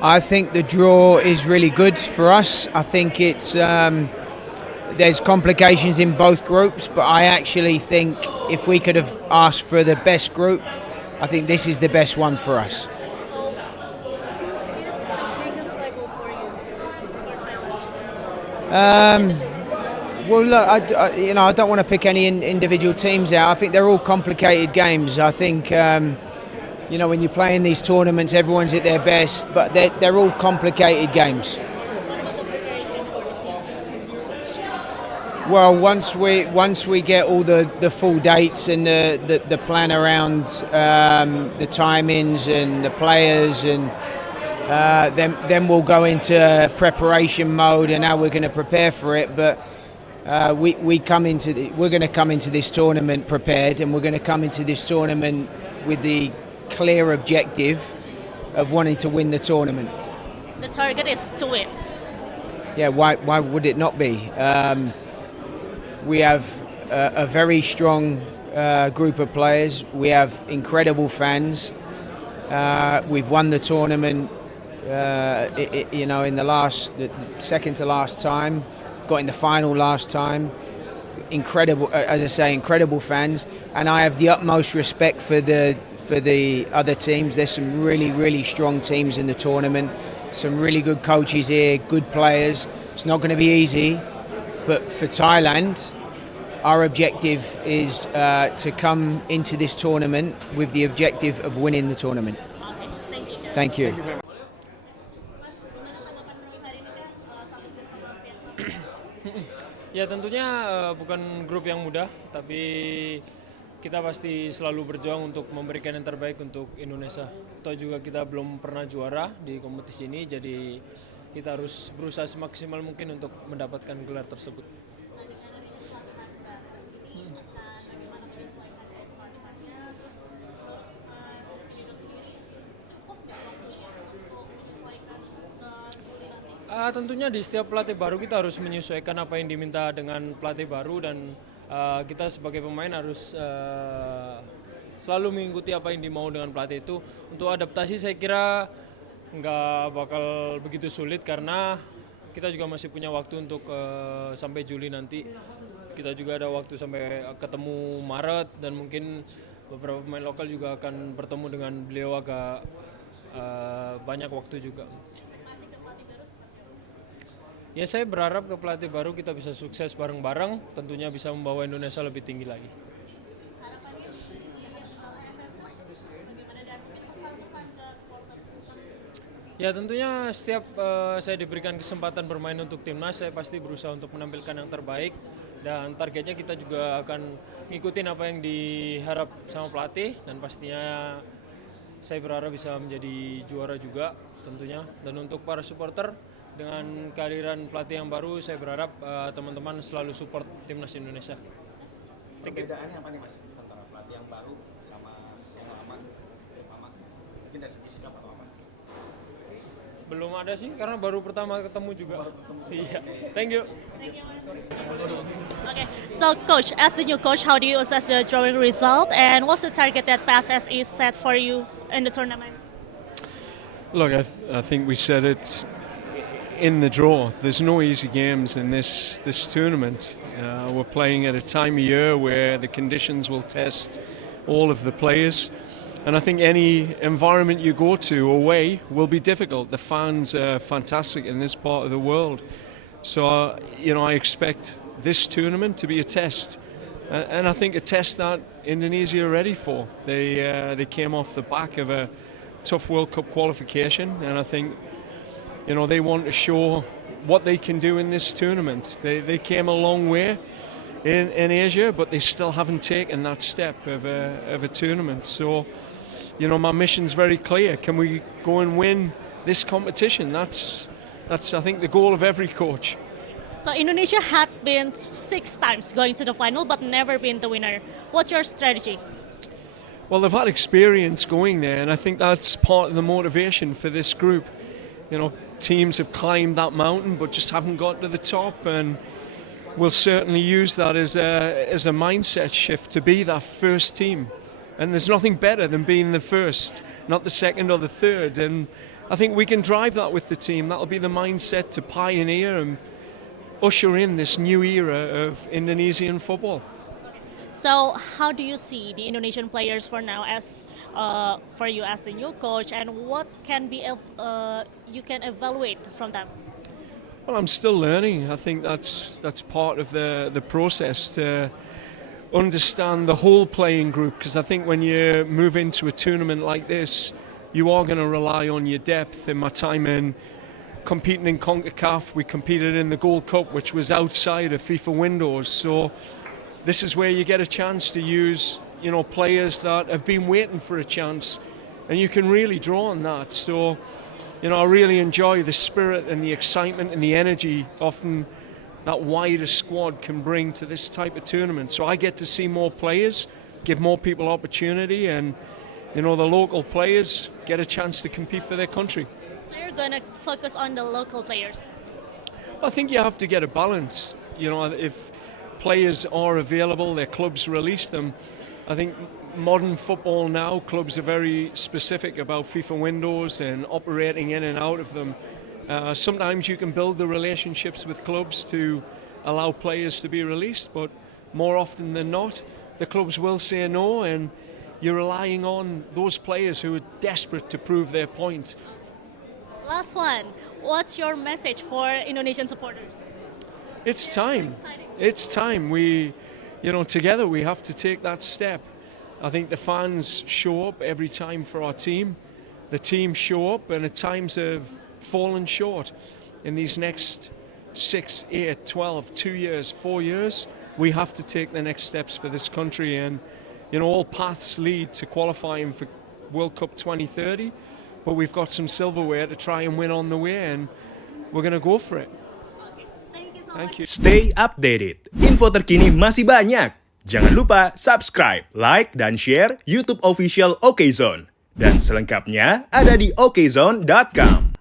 I think the draw is really good for us. I think it's there's complications in both groups, but I actually think if we could have asked for the best group, I think this is the best one for us. So, who is the biggest rival for you for Thailand? Well, look, I don't want to pick any individual teams out. I think they're all complicated games. I think, when you're playing these tournaments, everyone's at their best, but they're all complicated games. What about the preparation for the team? Well, once we get all the full dates and the plan around the timings and the players, and then we'll go into preparation mode and how we're going to prepare for it. But we're going to come into this tournament prepared, and we're going to come into this tournament with the clear objective of wanting to win the tournament. The target is to win. Yeah, why would it not be? We have a very strong group of players. We have incredible fans. We've won the tournament, in the second to last time. Got in the final last time. Incredible, as I say, incredible fans. And I have the utmost respect for the other teams. There's some really, really strong teams in the tournament. Some really good coaches here, good players. It's not going to be easy, but for Thailand, our objective is to come into this tournament with the objective of winning the tournament. Okay, Thank you. Ya tentunya bukan grup yang mudah, tapi kita pasti selalu berjuang untuk memberikan yang terbaik untuk Indonesia. Toh juga kita belum pernah juara di kompetisi ini, jadi kita harus berusaha semaksimal mungkin untuk mendapatkan gelar tersebut. Tentunya di setiap pelatih baru kita harus menyesuaikan apa yang diminta dengan pelatih baru, dan kita sebagai pemain harus selalu mengikuti apa yang dimau dengan pelatih itu. Untuk adaptasi saya kira nggak bakal begitu sulit karena kita juga masih punya waktu untuk sampai Juli nanti. Kita juga ada waktu sampai ketemu Maret, dan mungkin beberapa pemain lokal juga akan bertemu dengan beliau agak banyak waktu juga. Ya saya berharap ke pelatih baru kita bisa sukses bareng-bareng, tentunya bisa membawa Indonesia lebih tinggi lagi. Ya tentunya setiap saya diberikan kesempatan bermain untuk timnas, saya pasti berusaha untuk menampilkan yang terbaik, dan targetnya kita juga akan ngikutin apa yang diharap sama pelatih, dan pastinya saya berharap bisa menjadi juara juga tentunya. Dan untuk para supporter, dengan kehadiran pelatih yang baru, saya berharap teman-teman selalu support Timnas Indonesia. Perbedaannya apa nih Mas antara pelatih yang baru sama yang lama? Mungkin dari segi sikap atau apa? Belum ada sih, karena baru pertama ketemu juga. Iya, thank you. Okay, so coach, as the new coach, how do you assess the drawing result, and what's the target that PSSI set for you in the tournament? Look, I think we said it in the draw. There's no easy games in this tournament. We're playing at a time of year where the conditions will test all of the players, and I think any environment you go to away will be difficult. The fans are fantastic in this part of the world, so I expect this tournament to be a test, and I think a test that Indonesia are ready for. They came off the back of a tough World Cup qualification, and I think they want to show what they can do in this tournament. They came a long way in Asia, but they still haven't taken that step of a tournament. So, my mission's very clear. Can we go and win this competition? That's I think the goal of every coach. So Indonesia had been 6 times going to the final, but never been the winner. What's your strategy? Well, they've had experience going there, and I think that's part of the motivation for this group. Teams have climbed that mountain but just haven't got to the top, and we'll certainly use that as a mindset shift to be that first team. And there's nothing better than being the first, not the second or the third. And I think we can drive that with the team. That'll be the mindset to pioneer and usher in this new era of Indonesian football. So, how do you see the Indonesian players for now, as for you as the new coach, and what can be you can evaluate from them? Well, I'm still learning. I think that's part of the process to understand the whole playing group, because I think when you move into a tournament like this, you are going to rely on your depth. In my time in competing in CONCACAF, we competed in the Gold Cup, which was outside of FIFA windows. So this is where you get a chance to use, players that have been waiting for a chance, and you can really draw on that. So, I really enjoy the spirit and the excitement and the energy often that wider squad can bring to this type of tournament. So I get to see more players, give more people opportunity, and the local players get a chance to compete for their country. So you're going to focus on the local players? I think you have to get a balance. If players are available, their clubs release them. I think modern football now, clubs are very specific about FIFA windows and operating in and out of them. Sometimes you can build the relationships with clubs to allow players to be released, but more often than not, the clubs will say no, and you're relying on those players who are desperate to prove their point. Last one, what's your message for Indonesian supporters? It's time. It's time. We, together we have to take that step. I think the fans show up every time for our team. The team show up, and at times have fallen short. In these next 6, 8, 12, 2 years, 4 years, we have to take the next steps for this country, and all paths lead to qualifying for World Cup 2030, but we've got some silverware to try and win on the way, and we're going to go for it. Thank you. Stay updated. Info terkini masih banyak. Jangan lupa subscribe, like, dan share YouTube official OKZone. Dan selengkapnya ada di okezone.com.